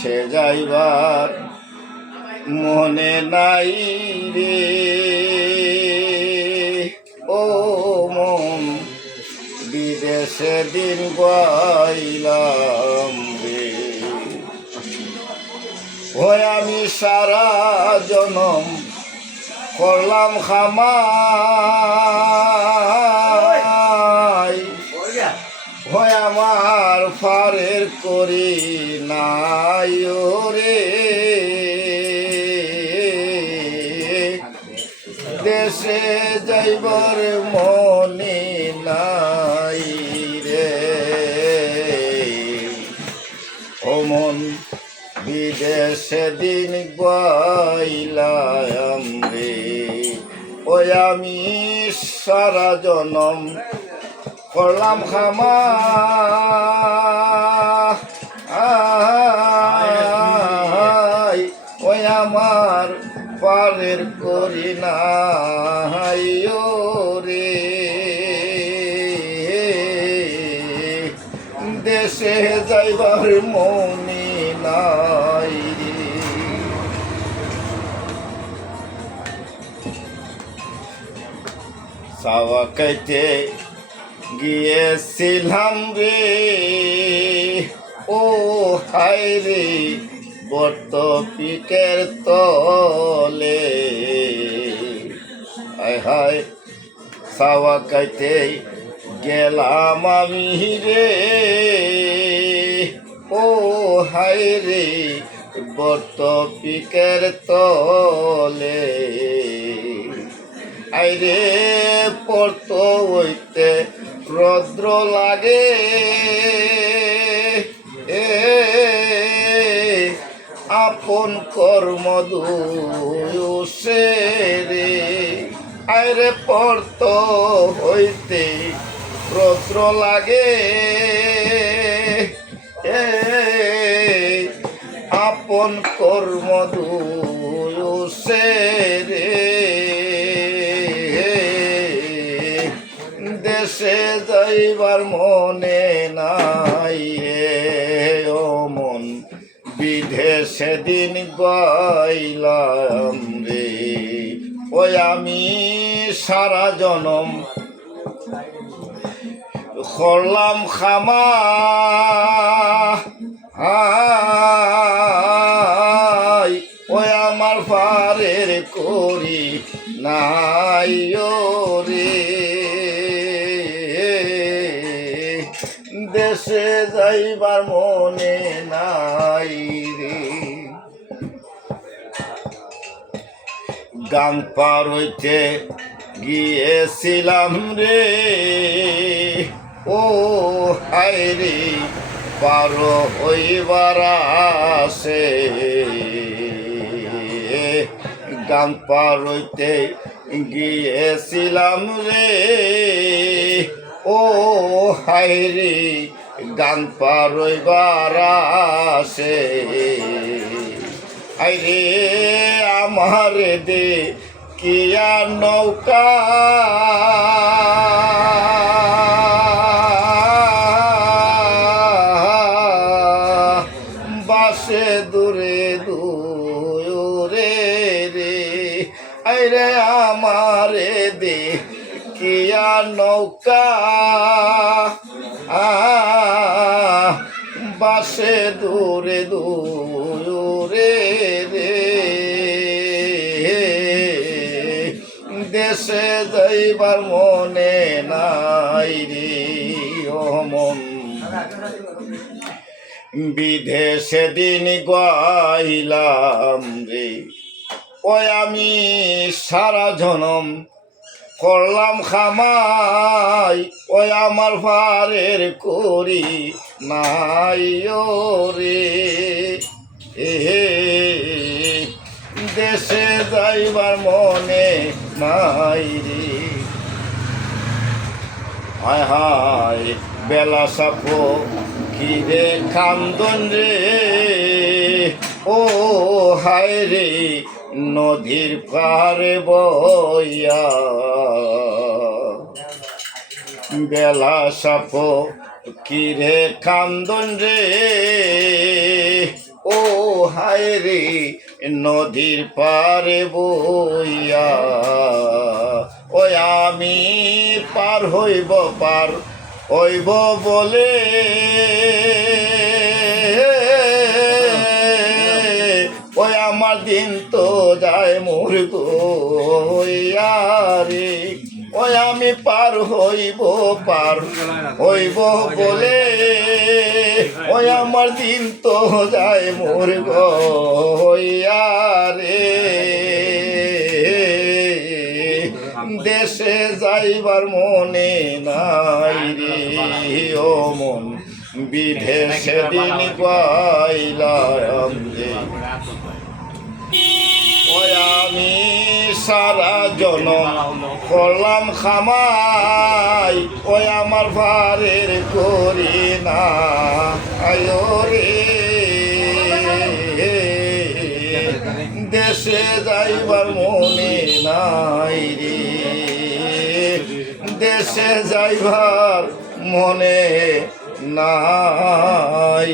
বিদেশে যাইবার মনে নাই রে ও মন বিদেশে দিন গাইলাম রে ওই আমি সারা জনম করলাম খামাই হয় আমার ফারের করি নাই রে দেশে যাইবার মনে নাই রে ও মন বিদেশে দিন গাইলাম রে ওই আমি সারা জনম করলাম খামাই ওই আমার পারের করি নাই রে দেশে যাইবার মনে নাই রে চাওয়া খাইতে গিয়েছিলাম রে ও হায় রে বর্ত পিকের তলে হায় হায় চাওয়া খাইতে গেলাম আমি রে ও হায় রে বর্ত পিকের তলে আইরে পড়ত হইতে রৌদ্র লাগে আপন কর্ম দুসে রে আইরে পড়ত হইতে রৌদ্র লাগে আপন কর্ম দুসে রে দেশে যাইবার মনে নাই রে ও মন বিদেশে দিন গাইলাম রে ওই আমি সারা জনম করলাম খামা ওই আমার পারের করি নাই রে দেশে যাইবার মনে নাই রে গাং পার হইতে গিয়েছিলাম রে ও হায় রে পার হইবার আসে গাং পার হইতে গিয়েছিলাম রে ও হায় রে গান পার হইবার আসে হায় রে আমার দে কিয়া নৌকা বাসে দূরে দূরে রে আইরে আমারে দে কিয়া নৌকা বাসে দূরে দূরে রে দেশে যাইবার মনে নাই রে ও মন বিদেশে দিন গাইলাম রে ওই আমি সারা জনম করলাম খামাই ওই আমার পারের করি নাই রে দেশে যাইবার মনে নাই রে হায় হায় বেলা সাপো কিরে কান্দন রে ও হায় রে নদীর পারে বইয়া বেলা সাপ কিরে কান্দন রে ও হায় রে নদীর পারে বইয়া ওই আমি পার হইব বলে ওই আমার দিন তো যায় মোর গইয়া রে ওই আমি পার হইব বলে ওই আমার দিন তো যায় মোর গইয়া রে দেশে যাইবার মনে নাই রে ও মন বিদেশে দিন গাইলাম রে ওই আমি সারা জনম করলাম খামাই ওই আমার ভারের করি না আয়ো রে দেশে যাইবার মনে নাই রে দেশে যাইবার মনে নাই